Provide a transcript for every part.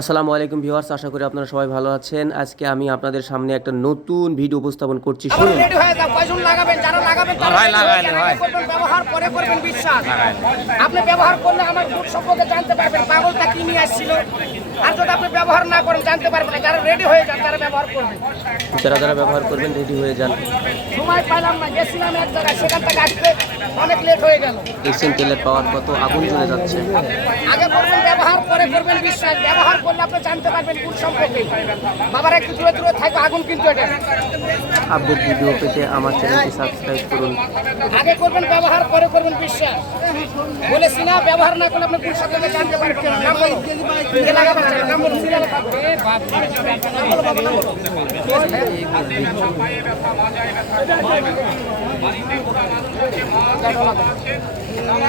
আসসালামু আলাইকুম ভিউয়ার্স আশা করি আপনারা সবাই ভালো আছেন। আজকে আমি আপনাদের সামনে একটা নতুন ভিডিও উপস্থাপন করছি। শুনুন। রেডি যাও কয়জন লাগাবেন যারা লাগাবেন তারা ভাই, ready লাগাইলে, যান। ভাই। আগে করবেন ব্যবহার পরে করবেন বিশ্বাস। আপনি ব্যবহার করলে আমার সম্পর্কে জানতে পারবেন পাগলটা কি নিয়ে আসছিল। আর যদি আপনি ব্যবহার না করেন জানতে পারবেন না যারা রেডি হয়ে যান তারা ব্যবহার করবেন যারা যারা ব্যবহার করবেন রেডি হয়ে যান। সময় পাইলাম না গেছিলাম এক জায়গায় সেখান থেকে আসতে অনেক লেট হয়ে গেল। এসিন তেলের পাওয়ার কত? আগুন জ্বলে যাচ্ছে। আগে করবেন ব্যবহার পরে করবেন বিশ্বাস। ব্যবহার করলে আপনি জানতে পারবেন কোন সম্পর্কে। বাবার একটু দূরে দূরে থাকবে আগুন কিন্তু এটা। আপডেট ভিডিও পেতে আমার চ্যানেলটি সাবস্ক্রাইব করুন। আগে করবেন ব্যবহার পরে করবেন বিশ্বাস। বলেছি না ব্যবহার না করলে আপনি কোন সম্পর্কে জানতে পারবেন না। বলো। বলো বলো বলো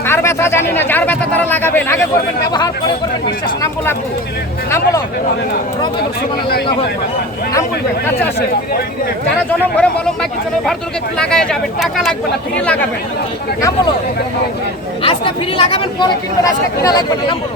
কার ব্যথা জানি না, যার ব্যথা তারা লাগাবেন। আগে করবেন, ব্যবহার, পরে করবেন, বিশ্বাস, নাম বলো নাম বলো। নাম বলবেন কাছে আসে। যারা জনম ভরে মলম বাকি চলে ভারতুলকে একটু লাগাই যাবেন টাকা লাগবে না ফ্রি লাগাবেন বলো আজকে ফ্রি লাগাবেন পরে কিনবেন আজকে কিনা লাগবে না নাম বলো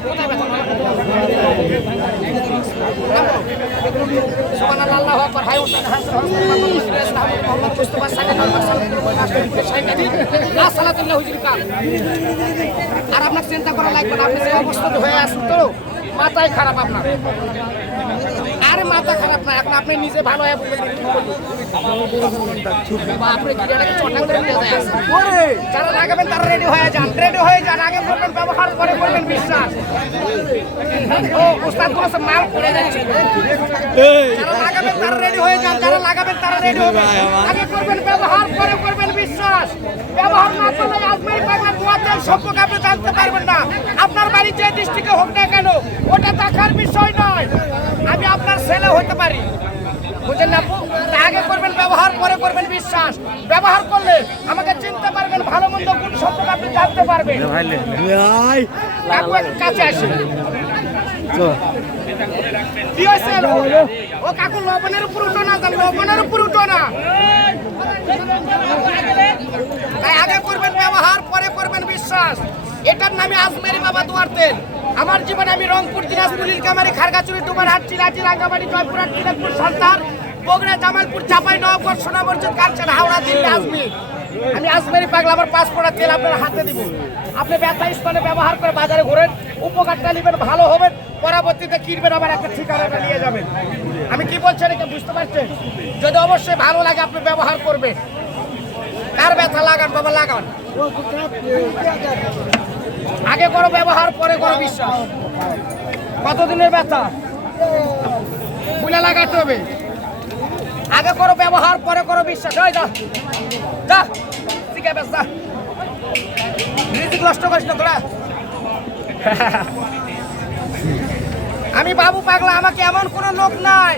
আর আপনার চিন্তা করা লাগবে না আপনি যে অবস্থাতে হয়ে আসুন তো মাথায় খারাপ আপনার মাথা খারাপ না এখন আপনি নিজে ভালো হয়ে বলবেন কি করব। বা আপনি ক্রীড়াটাকে চটাং করে নিয়ে যায়। যারা লাগাবেন তারা রেডি হয়ে যান। রেডি হয়ে যান আগে করবেন ব্যবহার করে করবেন বিশ্বাস। ও উস্তাদ বলেছে মাল পড়ে যাচ্ছে। যারা লাগাবেন তারা রেডি হয়ে যান যারা লাগাবেন তারা রেডি হবে। আগে করবেন ব্যবহার পরে করবেন বিশ্বাস। ব্যবহার না করলে আজমের পাগলা দোয়াতে সম্পর্কে আপনি জানতে পারবেন না। আপনার বাড়ি যে ডিস্ট্রিক্টে হোক না কেন ওটা দেখার বিষয় নয় আমি আপনার ছেলে হতে পারি। বুঝলেন না? আগে করবেন ব্যবহার পরে করবেন বিশ্বাস। ব্যবহার করলে আমাকে চিনতে পারবেন ভালো মন্দ কোন সম্পর্কে আপনি জানতে পারবেন। কাছে আসেন কি হয়েছে? ও কাকু লবণের উপর উঠো না লবণের উপর উঠো না। তাই আগে করবেন ব্যবহার পরে করবেন বিশ্বাস। এটার নামে আজমেরি বাবা দুয়ার আমার জীবনে আমি রংপুর, দিনাজপুর নীলকামারি খারগাচুরি ডুবারহাট চিলাচি রাঙ্গামাটি, জয়পুরহাট তিলেকপুর সন্তান বগুড়া, জামালপুর চাপাই নবগড় সোনামর্জিত কালচার হাওড়া, দিল্লি আজমির আমি আজমেরি পাগলা, আমার পাসপোর্টের তেল আপনার হাতে দিব। আপনি ব্যথা স্থানে ব্যবহার করে বাজারে ঘোরেন, উপকারটা নেবেন, ভালো হবেন, পরবর্তীতে কিনবেন, আবার একটা ঠিকানাটা নিয়ে যাবেন। আমি কি বলছি এটা বুঝতে পারছেন? যদি অবশ্যই ভালো লাগে, আপনি ব্যবহার করবেন। কার ব্যথা লাগান, বাবা, লাগান। আগে করো ব্যবহার, পরে করো বিশ্বাস। কতদিনের ব্যথা? বুলে লাগাতে হবে। আগে করো ব্যবহার, পরে করো বিশ্বাস। ওই যা যা ঠিক আছে যা। নষ্ট করিস না তোরা। আমি বাবু পাগলা, আমাকে এমন কোনো লোক নাই।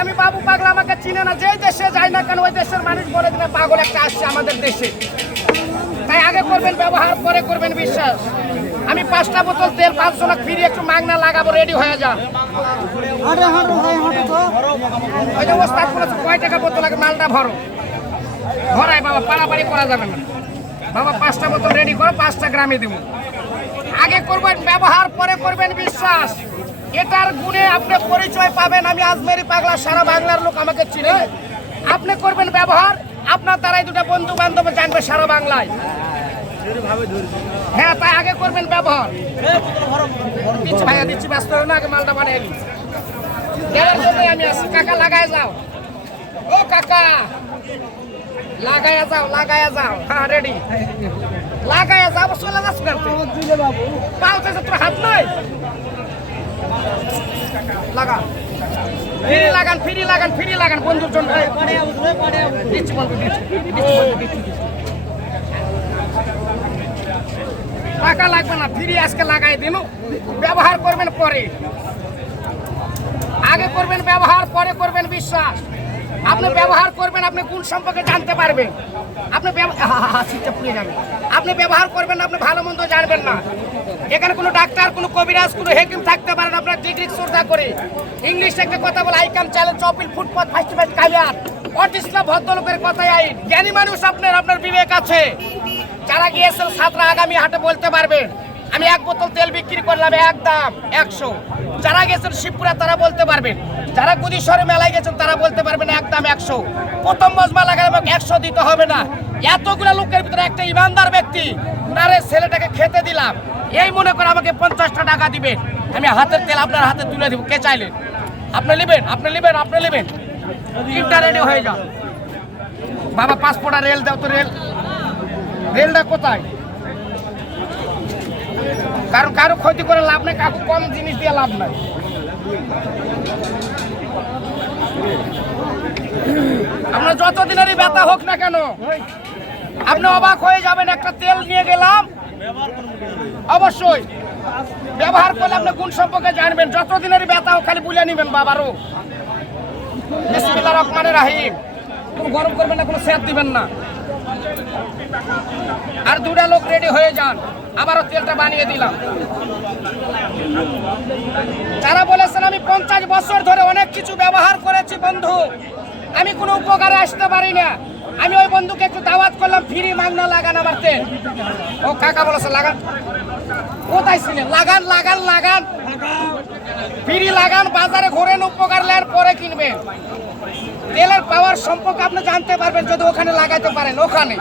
আমি বাবু পাগলা, আমাকে চিনে না। যে দেশে যাই না কেন, ওই দেশের মানুষ বলে দিলে পাগল একটা আসছে আমাদের দেশে। তাই আগে করবেন ব্যবহার পরে করবেন বিশ্বাস। আমি পাঁচটা বোতল তেল পাঁচশো লাখ ফিরে একটু মাগনা লাগাবো রেডি হয়ে যান। ওই যে ওস্তাদ বলেছে কয় টাকা বোতল লাগে মালটা ভরো। ভরাই বাবা পাড়াপাড়ি করা যাবে না। বাবা পাঁচটা বোতল রেডি করো পাঁচটা গ্রামে দেবো। আগে করবেন ব্যবহার পরে করবেন বিশ্বাস। এটার গুণে আপনি পরিচয় পাবেন। আমি আজমেরি পাগলা সারা বাংলার লোক আমাকে চিনে। আপনি করবেন ব্যবহার আপনার দ্বারাই দুটা বন্ধু বান্ধব জানবে সারা বাংলায়। হ্যাঁ তাই আগে করবেন ব্যবহার। দিচ্ছি ভাইয়া দিচ্ছি, ব্যস্ত না, আগে মালটা বানিয়ে আমি আসি কাকা, লাগায় যাও। ও কাকা! লাগায়া যাও লাগায়া যাও। হ্যাঁ রেডি লাগায়া যাও চলে যাস করতে পাওতে হাত নাই লাগা ফ্রি লাগান ফ্রি লাগান ফ্রি লাগান বন্ধুর জন্য। টাকা লাগবে না ফ্রি আজকে লাগাই দিন। ব্যবহার করবেন পরে। আগে করবেন ব্যবহার পরে করবেন বিশ্বাস। আপনি ব্যবহার করবেন আপনি কোন সম্পর্কে জানতে পারবেন? আপনি ব্যব- হা, হা, হা, শীতটা পুড়ে যাবে। আপনি ব্যবহার করবেন আপনি ভালো মন্দ জানবেন না। এখানে কোনো ডাক্তার, কোনো কবিরাজ, কোনো হেকিম থাকতে পারেন আপনার ডিগ্রি শ্রদ্ধা করে ইংলিশে একটা কথা বলে আইকাম চ্যালেঞ্জ অপিল ফুটপাথ ফার্স্ট কালিয়ার অটিস্লা ভদ্রলোকের কথাই আইন। জ্ঞানী মানুষ আপনার আপনার বিবেক আছে। যারা গিয়েছেন ছাত্র আগামী হাটে বলতে পারবেন আমি এক বোতল তেল বিক্রি করলাম এক দাম, একশো। যারা গেছেন শিবপুরা, তারা বলতে পারবেন। যারা গুদিশ্বরে মেলায় গেছেন, তারা বলতে পারবেন এক দাম একশো। প্রথম মজমা লাগালে আমাকে একশো দিতে হবে না। এতগুলো লোকের ভিতরে একটা ইমানদার ব্যক্তি তারে ছেলেটাকে খেতে দিলাম। এই মনে করে আমাকে পঞ্চাশটা টাকা দিবেন। আমি হাতের তেল আপনার হাতে তুলে দিব। কে চাইলেন আপনি নেবেন আপনি নেবেন আপনি নেবেন। তিনটা রেডি হয়ে যান বাবা পাসপোর্ট আর রেল দাও তো রেল রেলটা কোথায়? কারণ কারও ক্ষতি করে লাভ নাই, কাকু কম জিনিস দিয়ে লাভ নাই। আপনার যত দিনেরই ব্যথা হোক না কেন, আপনি অবাক হয়ে যাবেন, একটা তেল নিয়ে গেলাম। অবশ্যই, ব্যবহার করলে আপনি কোন সম্পর্কে জানবেন যত দিনেরই ব্যথা হোক খালি বুঝে নেবেন বাবারও। বিসমিল্লাহ রহমানে রাহিম। কোনো গরম করবেন না, কোনো স্যাদ দিবেন না। আর দুটা লোক রেডি হয়ে যান। আবারও তেলটা বানিয়ে দিলাম। যারা বলেছেন আমি পঞ্চাশ বছর ধরে অনেক কিছু ব্যবহার করেছি বন্ধু, আমি কোনো উপকারে আসতে পারি না। আমি ওই বন্ধুকে একটু দাওয়াত করলাম, ফ্রি মাগনা লাগান আমার তেল ও কাকা বলেছে, লাগান। কোথায় ছিলেন? লাগান লাগান লাগান। ফ্রি লাগান, বাজারে ঘোরেন, উপকার নেওয়ার পরে কিনবেন। তেলের পাওয়ার সম্পর্কে আপনি জানতে পারবেন, যদি ওখানে লাগাইতে পারেন, ওখানে।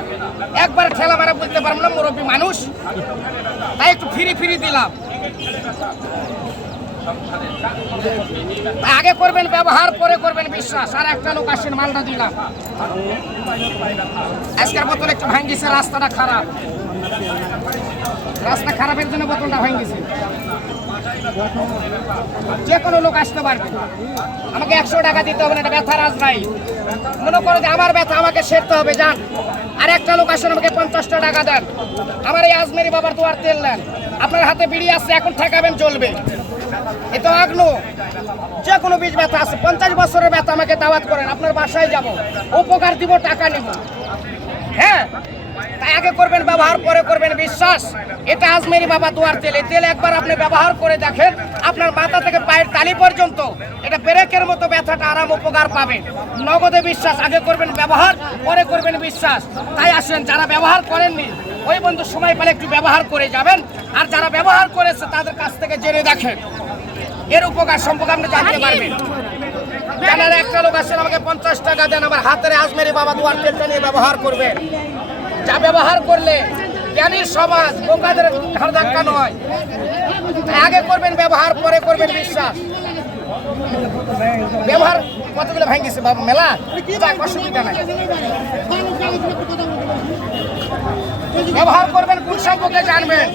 একবার ঠেলা মারা বলতে পারবেন না, মুরব্বী মানুষ। তাই একটু ফিরি ফিরি দিলাম। আগে করবেন, ব্যবহার, পরে করবেন বিশ্বাস। আর একটা লোক আসেন, মালটা দিলাম। আজকের বোতল একটু ভাঙ্গিছে, রাস্তাটা খারাপ। রাস্তা খারাপের জন্য বোতলটা ভাঙ্গিছে। যে কোনো লোক আসতে পারবে। আমাকে একশো টাকা দিতে হবে না, এটা ব্যথা রাজ নাই। মনে করো যে আমার ব্যথা, আমাকে সেরতে হবে, যান। আর একটা লোক আসুন, আমাকে পঞ্চাশটা টাকা দেন। আমার এই আজমেরি বাবার দোয়ার তেল নেন। আপনার হাতে বিড়ি আছে, এখন ঠেকাবেন চলবে এ তো আগলো যে কোনো বীজ ব্যথা আছে, পঞ্চাশ বছরের ব্যথা আমাকে দাওয়াত করেন, আপনার বাসায় যাব। উপকার দিব, টাকা নিব। হ্যাঁ? আগে করবেন ব্যবহার পরে করবেন বিশ্বাস। এটা আজমেরি বাবা দুয়ার তেল এই তেল একবার আপনি ব্যবহার করে দেখেন আপনার মাথা থেকে পায়ের তালি পর্যন্ত এটা ব্রেকের মতো ব্যথাটা আরাম উপকার পাবে। নগদে বিশ্বাস আগে করবেন ব্যবহার পরে করবেন বিশ্বাস। তাই আসেন যারা ব্যবহার করেননি ওই বন্ধু সময় পেলে একটু ব্যবহার করে যাবেন। আর যারা ব্যবহার করেছে তাদের কাছ থেকে জেনে দেখেন। এর উপকার সম্পর্কে আপনি জানতে পারবেন। জানার একটা লোক আসেন আমাকে পঞ্চাশ টাকা দেন আমার হাতের আজমেরি বাবা দুয়ার তেলটা নিয়ে ব্যবহার করবেন। যা ব্যবহার করলে জ্ঞানীর সমাজ বোকাদের ঘর ধাক্কা নয়। আগে করবেন ব্যবহার, পরে করবেন বিশ্বাস। ব্যবহার কতগুলো ভাঙ্গিছে বাবা, মেলা? অসুবিধা নাই। ব্যবহার করবেন কোন সম্পর্কে জানবেন।